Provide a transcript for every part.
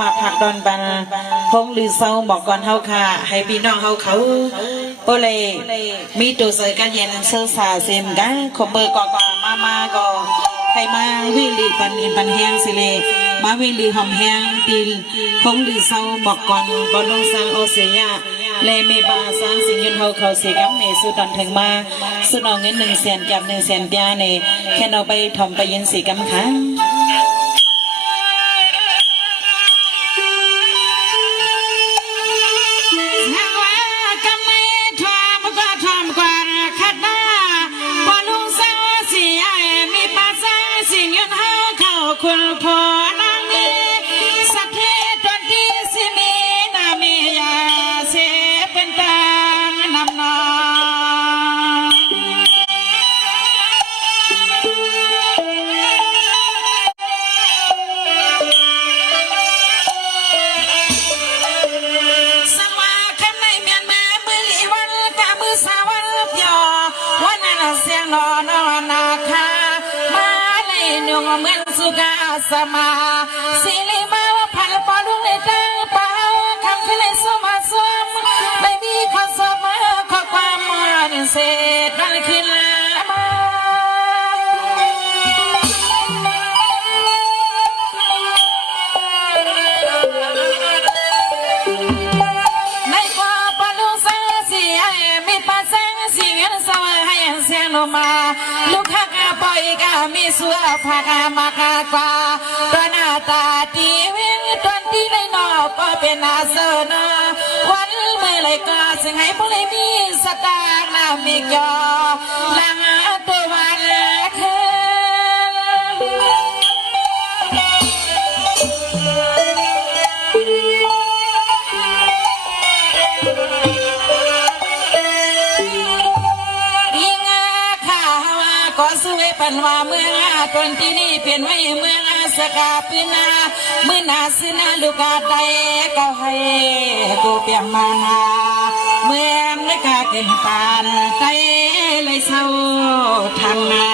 มาผักดอนบันพงลือเศร้าบอกก่อนเฮาค่ะให้พี่น้องเฮาเขาโอเลยมีตัวใส่กันเย็นเสื้อสาเซมกันขบเบอร์ก่อนมาก็ให้มาวิ่งลีปันอินปันแห้งสิเลมาวิ่งลีหอมแห้งตีนพงลือเศร้าบอกก่อนบอลลงสร้างโอเสียเลเมบาสร้างสิ่งยืนเฮาเขาเสียกับเนสุดอนถึงมาสุดเอาเงิน100,000จับ100,000ยาเนแค่เอาไปถ่อมไปยินสีกำคัญคุณพ่อนางมีสักเทตอนที่สิมีนาเมียเสเป็นตานำนาสังว่าคำในเมียนมามือลีวันกะมือสาวันยอวันนั้นเสียงนอนนาคามาในหนุ่มเหมือนสุกาสมาสิลิมาพันปอดวงในตาเปล่าคำที่ในสมาสมได้มีข้อสอบมาข้อความมาเสร็จนั่นคือลามาในกว่าปอลูกสาวสิมีภาษาสิเงินสวายให้เสียงลงมาลูกข้ากาปอยกามีสัวพากามากากว่าตัวหน้าตาดีเวียงตอนที่ได้นอกก็เป็นอาเสนาวันเมื่อไรก็สิ่งให้พวกเรามีสตางค์นามีจอลางตัววันคืก็สวยปันว่าเมืองตนที่นี่เปลี่ยนไว้เมืองสกาปืนาเมื่อนาสินาลูกาไตก็ให้กูเปียมานาเมืองไม่กาเกินปานไตเลยเศร้าทางนา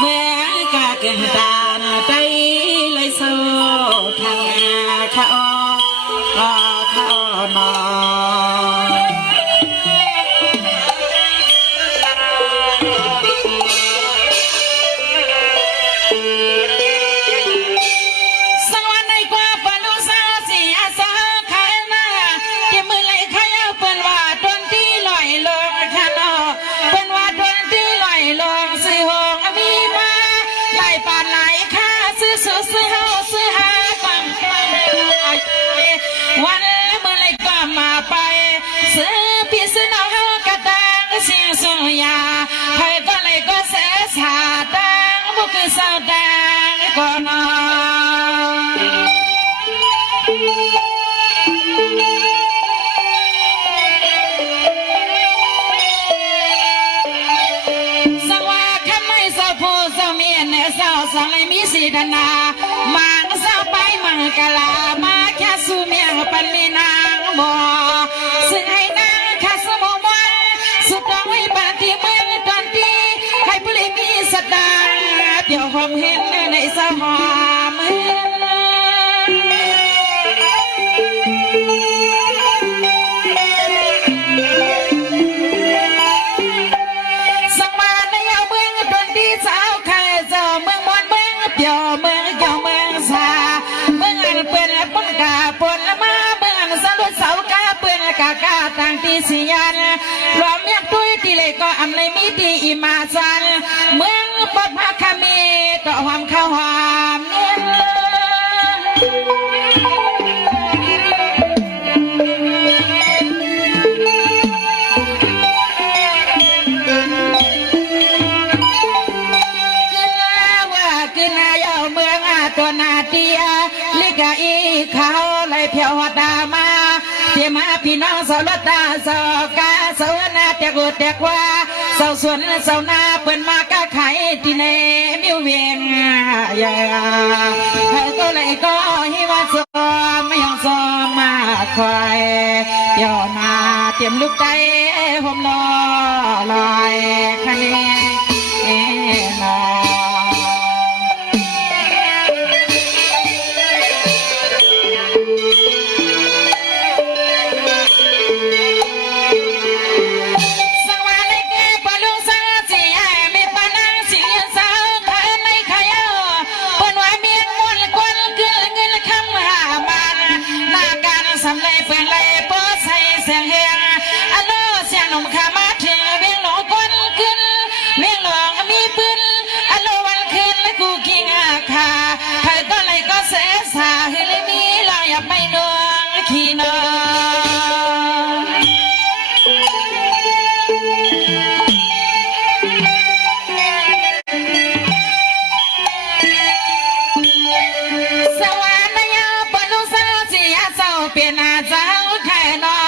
เมืองกาเกินปานไตเลยเศร้าทางนาข้าวนอวันเมื่อไรก็มาไปซื้อพี่ซื้อน้องกระตังเสียงส่งยาใครก็เลยก็เสียสาตังบุกสาวตังก็นอนสว่าคำไม่สาวผู้สาวเมียนสาวสังเลยมีสีดนามังสาวไปมังกะลามาแค่สู้เมียปันมีนางบ่ซึ่งให้นางข้าสมองวันสุดต้องไว้ปานที่เมืองตอนที่ให้ผู้เล่นมีสตางค์เดี๋ยวความเห็นในสหอมสังมาในเอาเมืองตอนที่สาวใครเจ้าเมืองมอนเมืองเดี๋ยวเมืองเจ้าเมืองสาเมืองอันเปิดปนกาปนมาเมืองสะดุดเสากาเปิดกากาต่างที่สิยันรวมยักตุยที่เลยก็อำในมีที่อิมาจันเมืองปดพาคามีต่อความเข้าหามเงินตัวนาเตียลิกาอีเขาเลยเพียวดามาเตมาพี่น้องสาวตาสาวกาสาวนาเตกุเตกว่าสาวสวนสาวนาเปิ่นมากะไข่ที่เนมิวเวียงยาก็เลยก็ฮิวาสไม่ยอมสมาคอยเดี๋ยวนาเตรียมลูกไก่ผมรอลอยคันนี้น สำเลยเปลี่ยนเลยเปิดใส่เสียงเฮียงอันโลเสียงหนุ่มขามาถึงเวียงหลงก้นขึ้นเวียงหลงมีปืนอันโลวันขึ้นและกูกิงอาคาใครก็เลยก็เสียสาเฮลิมีลอยไปนวงขี้นอเปลี่ยนอาเจ้าแค่นอ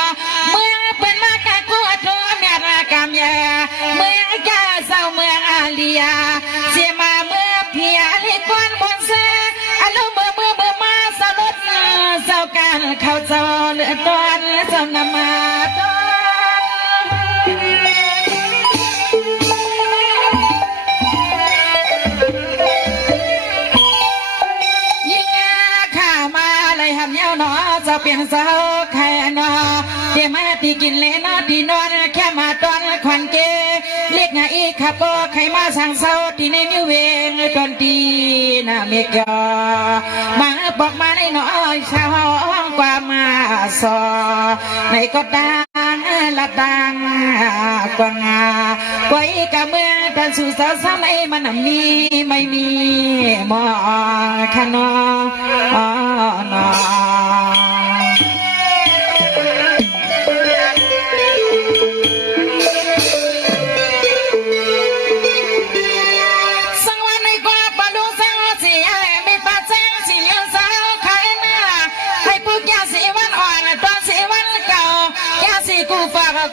เมืองเป็นมากะกัวทัวเมียรากามยาเมืองกาเศร้าเมืองอาลียาเสียมาเมื่อเพียลิกวนบนเสอารมณ์เมื่อมาสลดเศร้าการเข้าเจ้าเลือดตอนเจ้านำมาตเปลี่ยนเสาแค่นอเดี๋ยวมาตีกินเล่นตีนอนแค่มาตอนควันเกเรียกไงอีกขับก็ใครมาสั่งเสาที่ในมิวเวงตอนตีน่าเมกยอมาบอกมาในน้อยชาวห้องกว่ามาสอในก็ดังละดังกว่างากว่าอีกเมื่อแต่สู่สาวสาวไม่มันมีไม่มีมองขนอนอ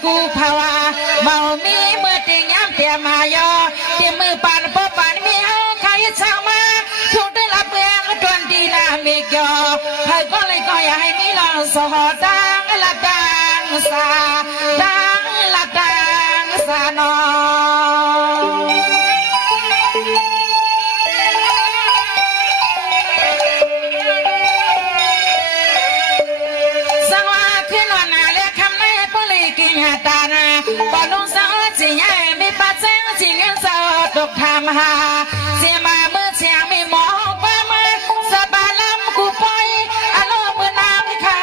กูภาวะเมามีเมื่อติงย้ำเปียมายอเปียมือปานพบปานมีเอาใครเช้ามาถูกได้รับเมืองตวนดีนาเมกยอใครก็เลยก็อยากให้มีเราสอดังละดังสาดังละดังสานอตานาปอลุงสาวจีใหญ่ไม่ปัจเจกจีเงินสาวตกทำหาเสียมาเมื่อเชียงไม่มองไปมาสบายลำกูปล่อยอารมณ์เมื่อน้ำเข้า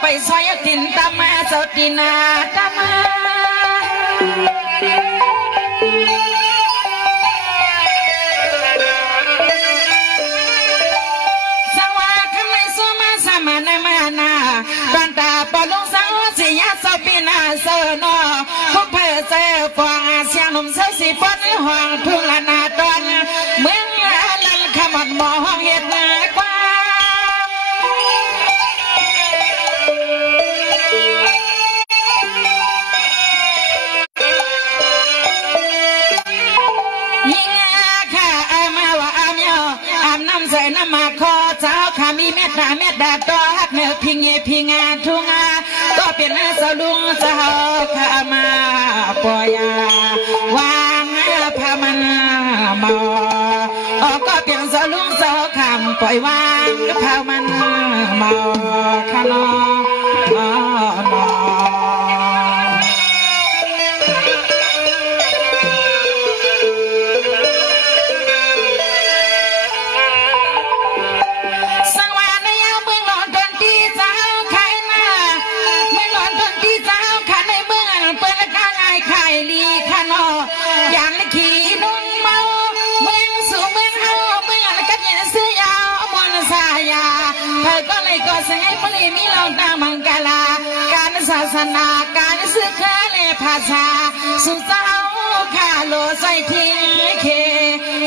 ไปซอยตินตามาสดดินาตามาสวาคำในสมาสมานามานาตอนตาปอลุงสาวจียาสบินาเสนอพวกเพอเจอฟองเสียงหนุ่มเสือสีฟ้อนห่วงทุ่งละนาตอนเมืองลันขมัดมองเห็ดนากว่ายิ่งค่ะมาว่าอามยออามน้ำใส่น้ำมาคอเจ้าขามีเม็ดดาเม็ดดาตัวฮักเนื้อพิงเงพิงาทุ่งก็เปลี่ยนสลุงเจ้าขามาปอยาวางพามันเมาก็เปลี่ยนสลุงเจ้าคำปล่อยวางพามันเมาขนอก็เลยก็สังให้ปลีมีเราตามังกลาการศาสนาการศึกษาเลภาษาสุสาวข้าโลใส่ทิ้งเค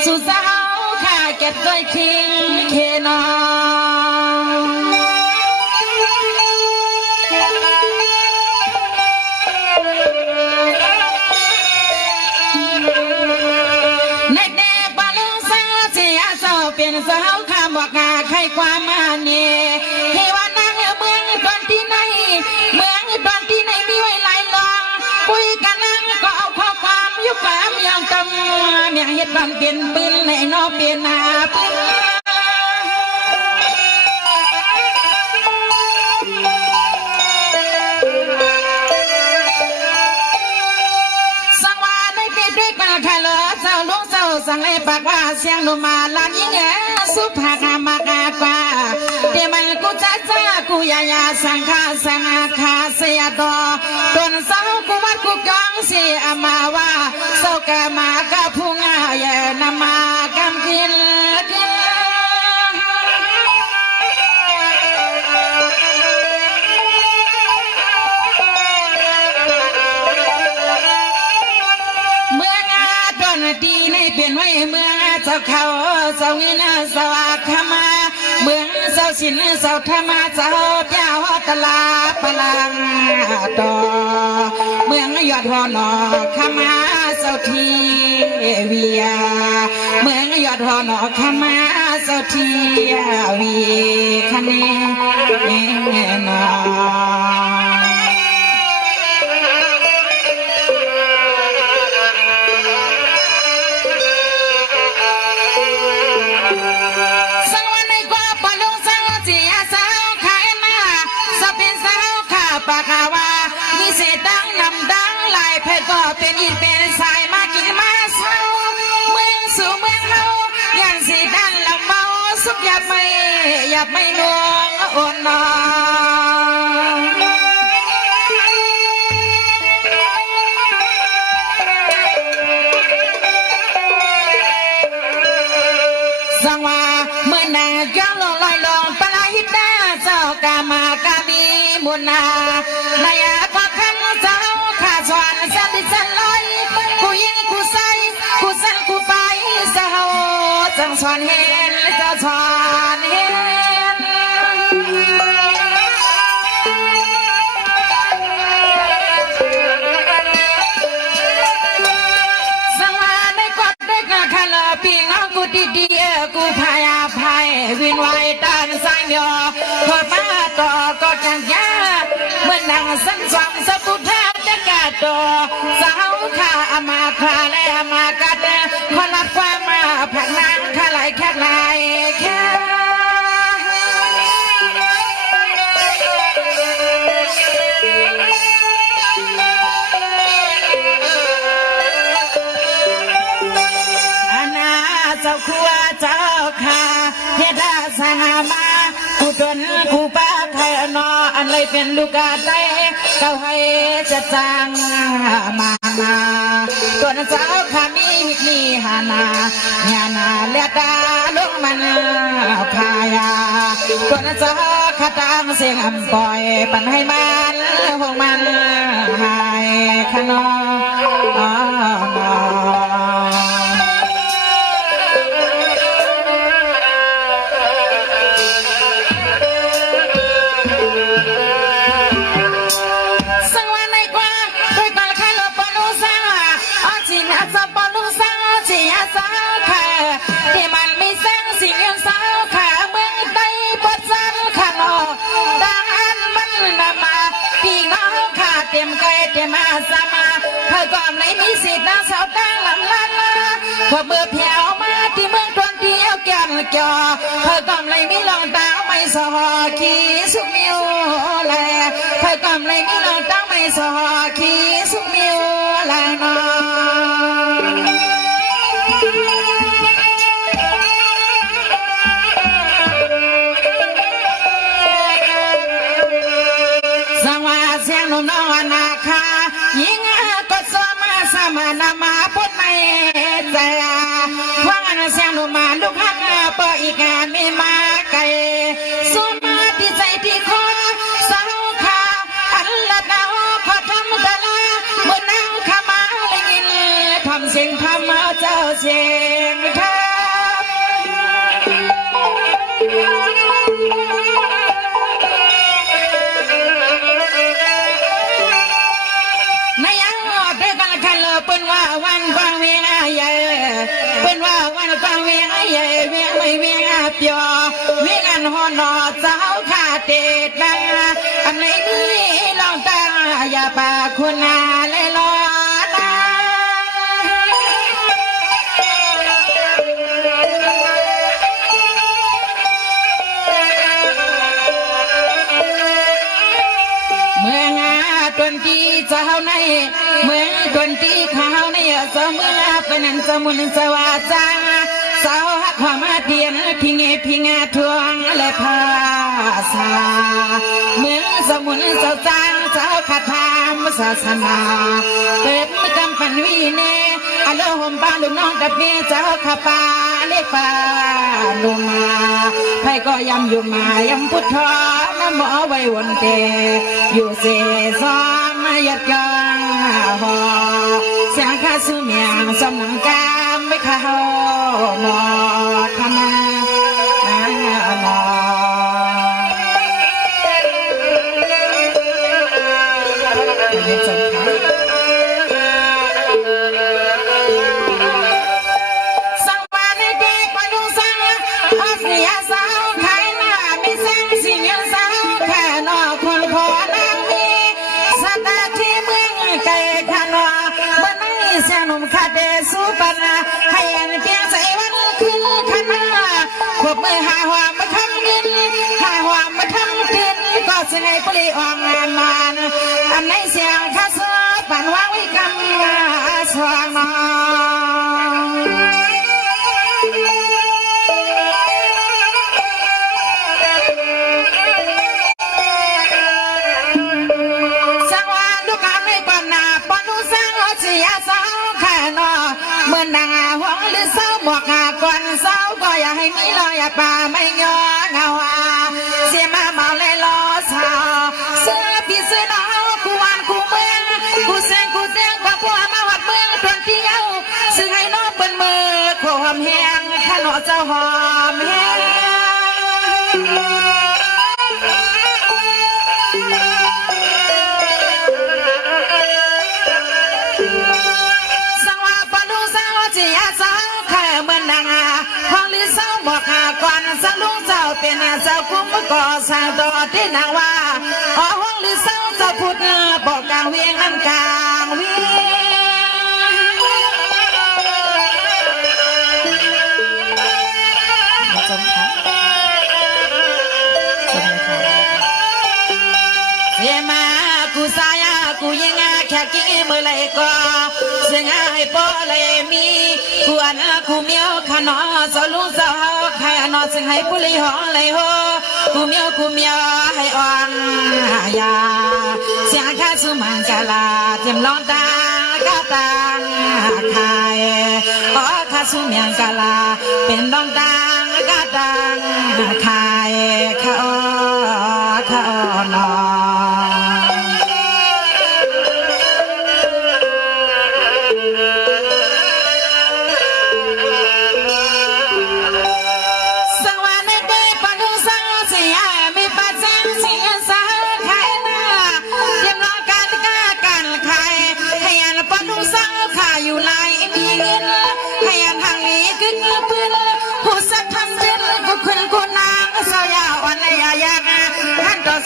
สุสาวข้าเก็บใส่ทิ้งเคนอในเดบาลุสาวเสียสาวเป็นสาวข้าบอกงาใครความมาเนี่ยเมียเฮ็ดบ้านเปลี่ยนปืนในนอเปลี่ยนหน้าปืนสังวาได้เปด้วยกันค่ะเหรอเจ้าลุงเจ้าสั่งให้ปากว่าเสียงลมมาลานยิ่งสุภาพมากกว่าเดี๋ยวมันกู กูจ้าจ้ากูยายาสังฆาสังฆาเสียดอตนเศร้ากูวัดกูกังเสียมาว่าเศร้าแกมากะพุงแย่นมากำกินกินดีในเปลี่ยนไว้เมืองเจ้าเขาเจ้าเงินสวัสดิ์ขมาเมืองเจ้าสินเจ้าธรรมะเจ้าเจ้าตลาปลังต่อเมืองยอดหอนอขมาเจ้าทีเวียเมืองยอดหอนอขมาเจ้าทีเวียคะแนนนปากาว่ามีเศษดังนำดังลายเพชรก็เป็นอินเป็นสายมากินมาเศร้าเมืองสู่เมืองเฮาอย่างสีดันละเมาสุขหยับไม่นวงอ่อนนอสังว่าเมื่อนางย้อนลงลอยลงปลาหิตาเจ้ากามากามีมุนาในก็คำเจ้าข้าสวรรค์สันติสันลอยกูยิงกูใส่กูสั่งกูไปเจ้าจังสวนเห็นเจ้าสวนเห็นสังวาในกอดได้กะคาลปีงกูดีๆกูพายาพายวินไว้ตันสายเดียวขอมาต่อก็จังยาเมื่อนางสันสวมสปุถาจะกาโตสาวข้ามาคาและมากัดคนละความมาผักนางข้าไหลแค่ไหลแค่เจ้าครัวเจ้าข้าเฮดาสหามากูตนกูป้าใครนออันเลยเป็นลูกกาใจเจ้าให้จะจางมาตัวเจ้าข้ามีหานาญาณาเลียดาลุกมันพายาตัวเจ้าข้าตามเสียงอัมปล่อยปันให้มันพวกมันหายขนอเต็มไก่เต็มอาสามาเพื่อก่อนไหนมีสิทธิ์นางสาวตั้งหลังล้านลาพอเบื่อเพียวมาที่เมืองทวนเที่ยวแก่นจอเพื่อก่อนไหนมีลองตาไม่สอขี่สุมิวแลเพื่อก่อนไหนมีลองตาไม่สอขี่สุมิวแลนอน้องนาคายิงก็สมาสมานามาพุทธไม่ใจฟังเสียงหนุ่มมาลูกฮักปออีกาไม่มาไกลสุมาที่ใจที่คอสาวขาอันละดาวขอทำตะลาเมื่อนางขมาเลยยินทำเสียงทำเจ้าเสียงทัเป็นว่าวันฟังเวียงใหญ่เป็นว่าวันฟังเวียงใหญ่เวียงไม่เวียงเปียเวียงอันหอนอเจ้าขาเด็ดบังอันไหนนี่ลองตาอย่าปาคุณนาเลยรอเมืองตนที่เจ้าในเมืองตนที่เขาในเสมอเป็นอันสมุนสวาจา สาวหักความมาเดียนพิงพิงทวงและภาษาเหมือนสมุนเจ้าจางเจ้าคาถามศาสนาเกิดเมื่อกำปันวีเนอโลหมบ้านลูกน้องดับเบี้ยเจ้าข้าป่าเล็กป่าลุมาไผก็ยำอยู่มายำพุทธน้ำหมอไว้วนเตอยู่เสซอมยัดกันหอเสียงข้าสุเมียงสมนังกามไม่เข้าหมอธนาหมอสุปนาให้อันเพียงใส่วันคืนขนาขบมือหาหวามมาทำเงินหาหวามมาทำคืนก็จะให้ปลีออกงานมานอันไหนเสียงข้าสดปั่นวางไว้กำสว่างนสังวานลูกการไม่ปนนาปนุสังเสียสาวแค่นอเมื่อนางหวงหรือเศร้าหมวกก่อนเศร้าก็อย่าให้มีรอยป่าไม่ย้อนเงาเสียมาเมาเลยล้อสาวเสื้อพี่เสื้อหนาวกูวานกูเมืองกูเสียงกว่าผัวมาวัดเมืองตวนเที่ยวซึ่งให้น้องเป็นมือขวามแห้งขนอเจ้าหอมแห้งก่อนสลุงเจ้าเป็นเจ้าคุ้มก่อสร้างต่อที่นางว่าห้องหรือเศร้าเจ้าพุทธบอกกลางเวียงนั่นกลางเวียเสียมากูสายกูยิงแค่กี้เมื่อไรก็เสียงให้ปอเลยมีกูอันกูเมียวขนอสลุงเจ้าแค่นอเสียงให้ปุริหอเลยโฮกูเมียวให้อ่อนยาเสียงแค่สุมังกาลาเทียมร้องตากาตังไข่อ๋อแค่สุเมียงกาลาเป็นร้องตากาตังไข่ข้านอ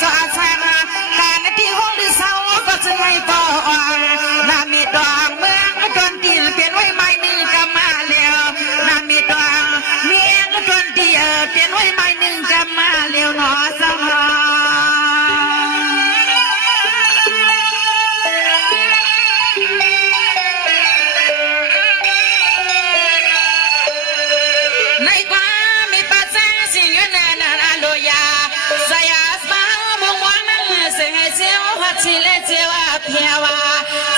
สาสางการที่ห้องหรือเศร้าก็จะไม่ต่อนามีดวงเมืองจนตีเปลี่ยนไว้ไม่หนึ่งก็มาแล้วนามีดวงเมียจนตีเปลี่ยนไว้ไม่หนึ่งก็มาแล้วหนอสังหาในความมีปัจจัยสิ่งนั้นนาโลยาสยามเสียงเสียวหัดชีเลเจียวเพียว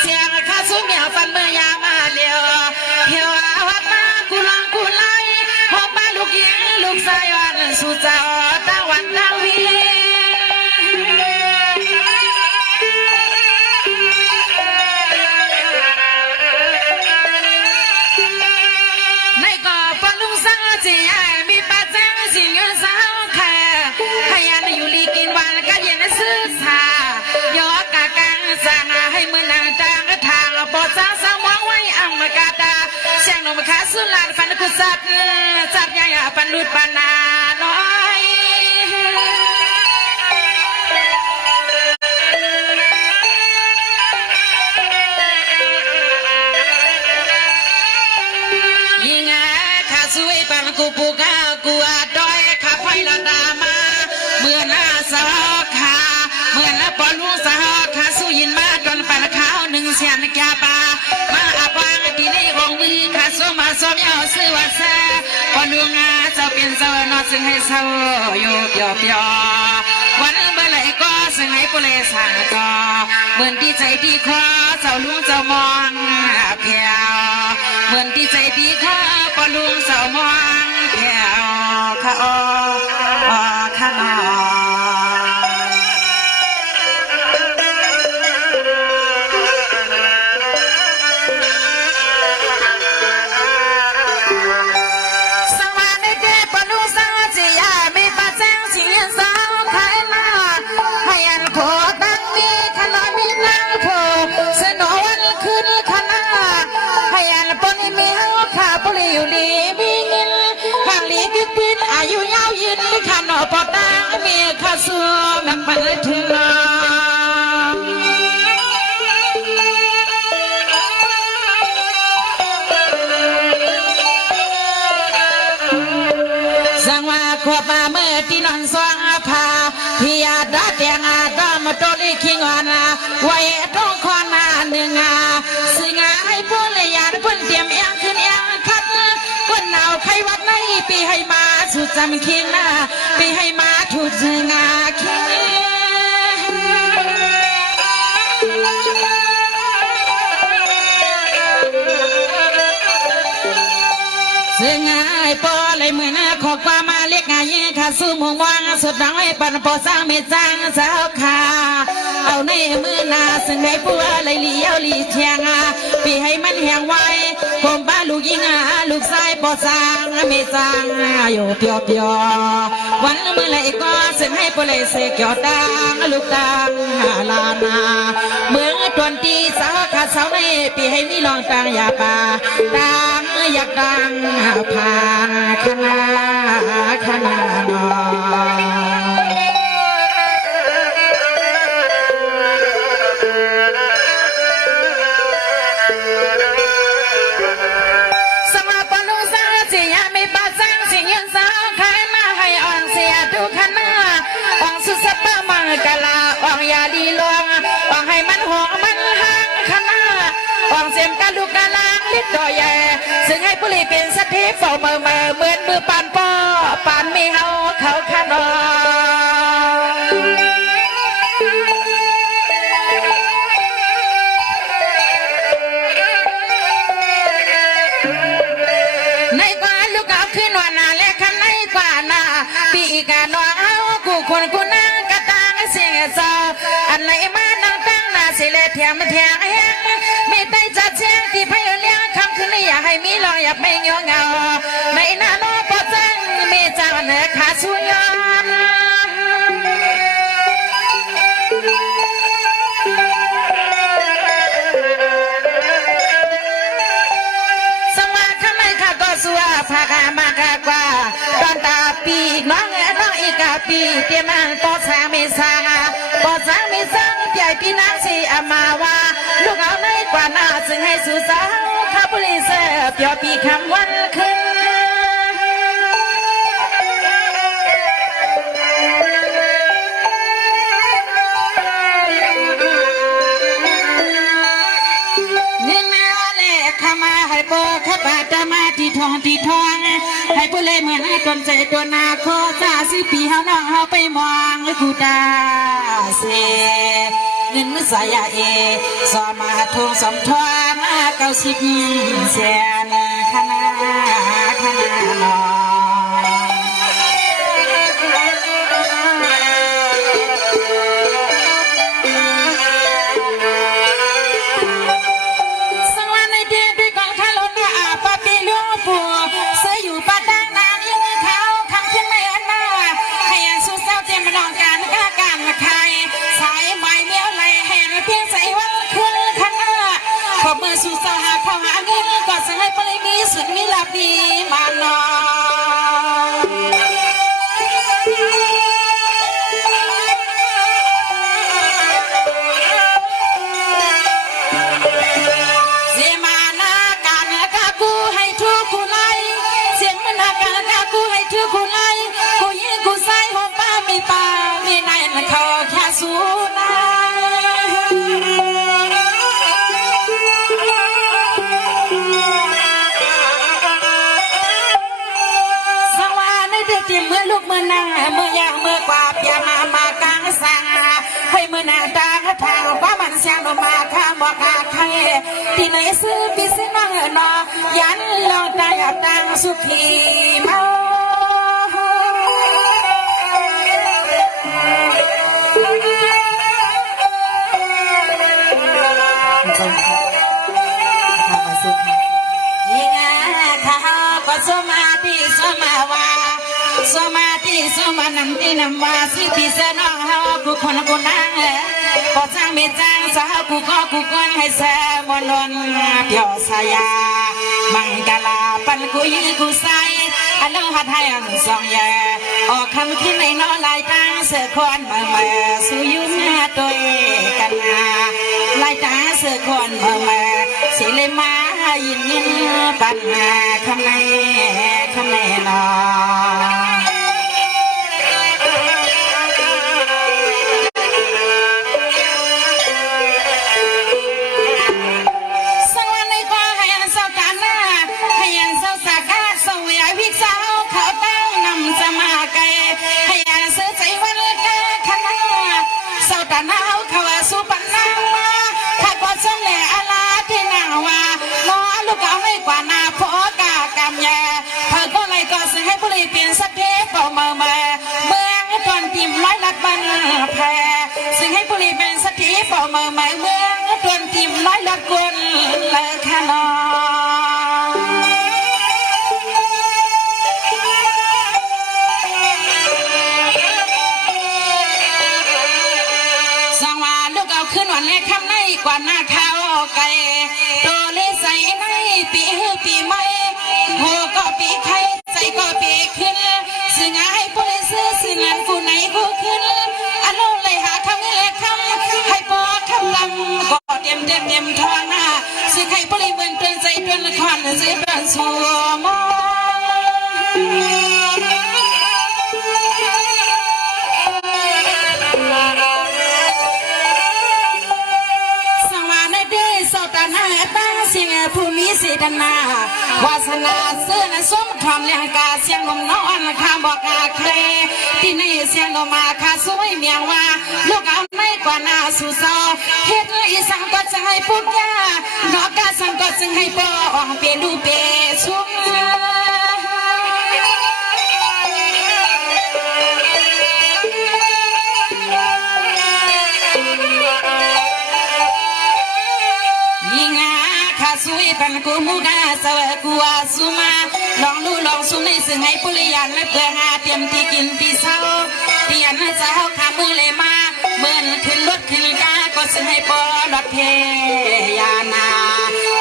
เสียงข้าสุเมียฟันเมื่อยามาเลียวเพียววัดมากุลังกุไลหอบบ้านลูกยิงลูกสายวันสู่เจ้าตะวันตะวีในก่อปนุสังเจียมีปัจจัยสิ่งเงินสาวแค่ให้ยันอยู่ลีกินวันก็เย็นซื้อสายอดกะกังสั่งให้มือนางจางทางปอดสางสมองไว้อังมกาตาเสียงนมขาสุลานฟันกุสับจับยาปันลุดปานาน้อยยิงขาสวยปันกูปูกากูอาดอยขาไฟละตามาเมื่อหน้าสาวขาเมื่อแล้วปอลูกสาวขาสู้ยินมาจนปันขาวหนึ่งเสียนแก่ปามาอาบางที่นี่ของมือขาสู้มา สมยาวซื้อว่าซาพอลุงเจ้าเป็นเจ้านอซึ่งให้เศร้าอยู่เปียวเปียววันเมื่อไรก็ซึ่งให้ผู้เลสางก็เหมือนที่ใจดีขอเจ้าลุงเจ้ามองแผ่วเหมือนที่ใจดีขอพอลุงเจ้ามองแผ่วข้าข้าน้อขันอปอตามีข้าสู้นักเปิดเถื่อสังว่าขวบมาเมื่อที่นอนสว่างพาที่อาดาเตียงอาดามตลิขิงวนาไว้ตรงคอนาหนึ่งสิงาให้พูดเลยยาพูดเตรียมเอียงขึ้นเอียงคัดคนหนาวใครวัดในปีให้มาสุดจำคิดนะปีให้มาถูกงาคิดเสียงไอ้ปอเลยเหมือนขอความมาเรียกไงข้าสู้มองวางสุดดังให้ปันปอสร้างเมจังสาวขาเอาในมือนาซึ่งในปัวเลยเลี้ยวลีเชียงปีให้มันแหงไว้ผมบ้าลูกยิงลูกชายปอสร้างเมจังอยู่เปียวเปียววันเมื่อไรก็ซึ่งให้ปอเลยเสกเกี่ยวตังลูกตังลานาเมืองตวนตีสาวขาสาวในปีให้มีลองตังอย่าป่าตังอยากดังผ่านขนาดนสำหรับปนุษย์เสียไม่ปาสังสิ่งยันสาวขายมาให้อ่อนเสียทุกขณะอ่องสุดสัปมังกะลาอ่องยาดีลวงอ่องให้มันหัวมันห่างขนาดอ่องเสียมกะลูกกะลางลิดต่อใหญ่ซึ่งให้ผู้ลีเป็นสัตว์เฝ้าเมื่อเหมือนมือปานป้อปานมีเฮาเขาขนอในกว่าลูกเอาขึ้นว่านาและขันในกว่านาปีกาน้องเอากูคนกูนั่งกระตังเสียเศร้าอันไหนมานั่งตั้งนาสิเลเทียมแทงแห้งไม่ได้จัดเสียงที่พยเลี้ยงคำคืนนี้อยากให้มีรอยอยากไม่เงาเงาในหน้าโน้ปอจังมีเจ้าเนื้อขาสุยอนสมาข้างในข้าก็สัวพากามากกว่าตอนตาปีน้องอีกาปีเตรียมอันปอสางมีสางปอสางมีสางใหญ่ปีนางสีอามาว่าลูกเอาในกว่าหน้าซึ่งให้สู่สาวข้าบุรีเสพเปียวปีคำวันคืนให้โบขับอาตมาที่ทองให้ผู้เล่เหมือนให้ตนใจตัวนาโคจ่าสิปีเฮาน้องเฮาไปมองกูตาเสเงินมือสายเอสอมาทงสมทอง90แสนขนาดนอเมื่อสู่สหาเข้าหาเงินก็จะให้ปริมีสุดมีลาบีมานอเสียมานาการกากูให้ทุกกูไลเสียงมันนาการกากูให้ทุกกูไลกูยิงกูใส่หัวป้ามีป่ามีนายนักเขาแค่สู้นา มื่อนาเมื่อยางเมื่อกว่าเปียมากลางสังให้เมื่อนาตาทางว่ามันเสียงมาข้าบอกอาใครที่ไหนซื้อพิเศษนั่งนอยันลองตายตังสุขีมาสมาธิสมาวาสมาธิสมานันตินัมวาสิทิเสนองเฮากุคนกุนังก็จ้างเมจังสาวกุก็กุคนให้เสมนนเปียวสายามังกลาปันกุยกุไซอันน้องหัดให้อันสองแย่ออกคำคิดในน้อลายตังเสือคอนเมื่อสุยุแม่ตัวกันลายตาเสือคอนเมื่อสิเลมายินยินปัญหาคำไหนนอสังวันในก็ให้อันเศร้าตาหน้าให้อันเศร้าสากาสวยวิกสาวเขาตั้งนำจะมาไกลให้อันเสื่อใจวันกาขณะเศร้าตาหน้าเขาสุปันนางมาข้าก็สมแหล่อาลาที่นางว่าลูกเอาให้กว่านาพอกากำแย่เธอก็เลยก็สิให้ผู้ลีเปลี่ยนสักเทปเป่าเมืองตอนทิมร้อยลัดบันแพ้สิให้ผู้ลีเป็นสักทีเป่าเมืองตอนทิมร้อยลัดกวนเลยขนอสังวาลูกเอาขึ้นวันแรกคำในกว่าหน้าเขาไก่ปีใหม่โหก็ปีไข่ใจก็ปีขึ้นสิ่งให้ผู้ใดซื้อสิ่งนั้นผู้ไหนผู้ขึ้นอันนู้นเลยหาคำนี้เลยคำให้ปอคำลำก็เตรียมทอหน้าสิ่งให้ผู้ใดเบิ่งเตือนใจเตือนละครซื้อเป็นสัวมอสังวาในเดือสตานาตั้งสิ่งผู้มีสิทธิ์นาวาสนาเสื้อสมคำเลี้ยงกาเสียงลมน้อนข้าบอกอาใครที่นี่เสียงลมมาข้าสวยเมียงว่าลูกเอาไม่กว่านาสุซอเฮ็ดอีสังก็จะให้ปุ๊กยานอกกาสังก็จะให้ปองเปดูเปชุ่มสวยปันกูมูกาสวะกูอาสุมาลองดูลองสุในซึ่งให้ปุริยันและเพื่อหาเตรียมที่กินที่เศร้าที่ยันเจ้าขามือเลยมาเมื่อขึ้นรถขึ้นกาก็ซึ่งให้ปอรถเพยานา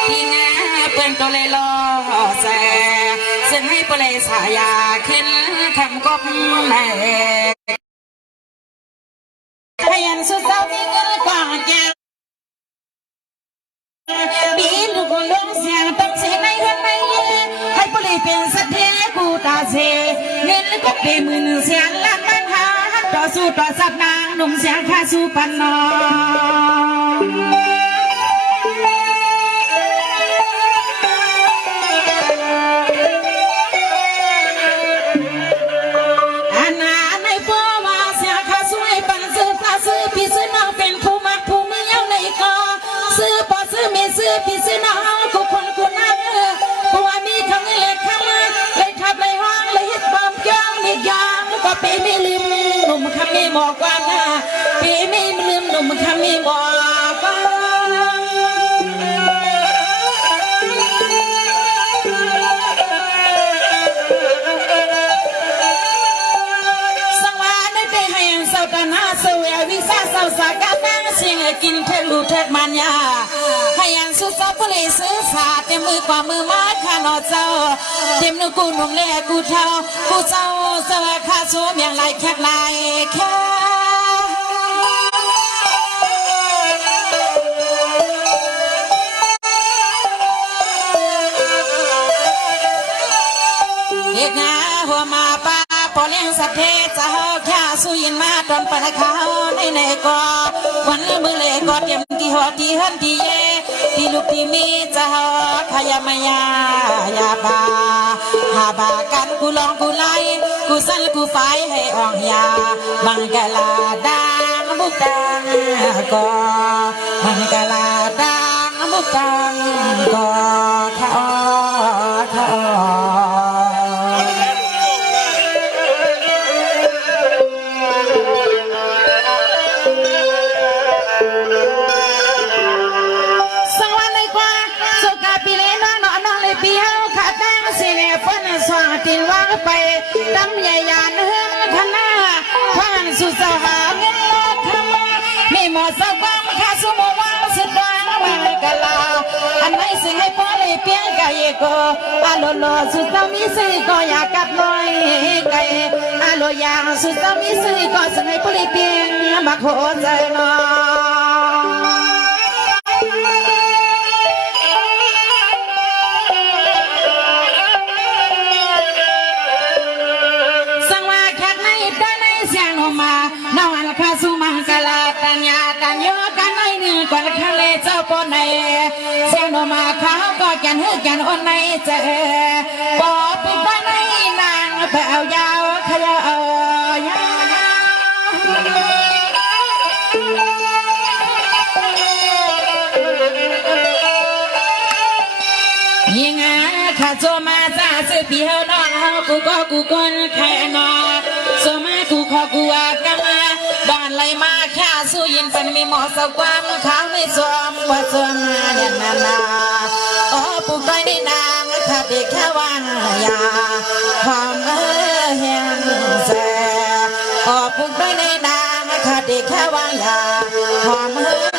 ที่งาเปิ้นตัวเลยรอแสซึ่งให้ปุริสายาขึ้นคำกบแม่ให้ยันสุดเศร้ามีเงินกว่าแก้บีลูกลงเสียงต้องเสียในวันไม่ให้ผู้ลีเป็นสัตว์เทกูตาเสเงินก็เป็นหมื่นเสียงล้านมันหาต่อสู้ต่อสับนางหนุ่มเสียงข้าสู้ปันนออาณาในพ่อว่าเสียข้าสู้ให้ปันซื้อตาซื้อพี่ซื้อน้องเป็นผู้มักผู้มีเยาในกอซื้อมีซื้อพี่ซื้อน้องกูคนกูนั่งกูว่ามีคำนี้เลยคำเลยทับเลยห้องเลยฮิตบอมย่องมีย่องก็ปีไม่ลืมหนุ่มคำนี้บอกว่านะปีไม่ลืมหนุ่มคำนี้บอกว่าสังวาได้ไปให้เศร้าตาหน้าเสวยวิสาเศร้าสากาตั้งเสียงกินเทลูเทมันยาให้ยังสุดสับผู้ลีซื้อสาเต็มมือกว่ามือมาข้านอเจ้าเต็มนึกกูหนุ่มเล่กูเท่ากูเจ้าสวัสดิ์ข้าชัวเมียงไหลแคบไหลแค่เอกงาหัวมาป้าพอเลี้ยงสัตว์เทจะเฮาแค่สุยินมาตอนปนเขาในก็วันมือเล่ก็เตรียมที่หัวที่หันที่เย่ ที่ลูกที่มีจะหาขยามายายาบาหาบากันกูลองกูไล่กูสั่นกูไฟให้อ่องยาบังกะลาดังบุกดังก็บังกะลาดังบุกดังก็ท่าท่าตินวางไปดำใหญ่ยานเฮือนคณะผ่านสุสหาเงินลดทำมีหมอสักบ้างข้าสมวังสุดวางบางกะลาอันไหนสิ่งให้พอเลยเพียงไก่ก็อาโลโลสุดสามีสื่อก็อยากกัดน้อยไก่อาโลยางสุดสามีสื่อก็สิ่งให้พอเลยเพียงบักโหใจนอสุมังกลาตัญญาตัญโยกันในนี่ก่อนทะเลเจ้าปนในเสียงโนมาเขาก็แกนหือแกนอ่อนในเจอปอปิดไปในนางแผ่วยาวขยายยิงข้าโจมาจ้าสืบเดียวน้องกูก็กูคนแค่นอโซมากูขอกูว่ากันมาบ้านไรมาข้าสู้ยินเป็นมีหมอสความเขาไม่สวมว่าสวมเนี่ยนาโอ้ปุ๊กได้ในนางข้าเด็กแค่ว่างยาความเฮียงแซ่โอ้ปุ๊กได้ในนางข้าเด็กแค่ว่างยาความ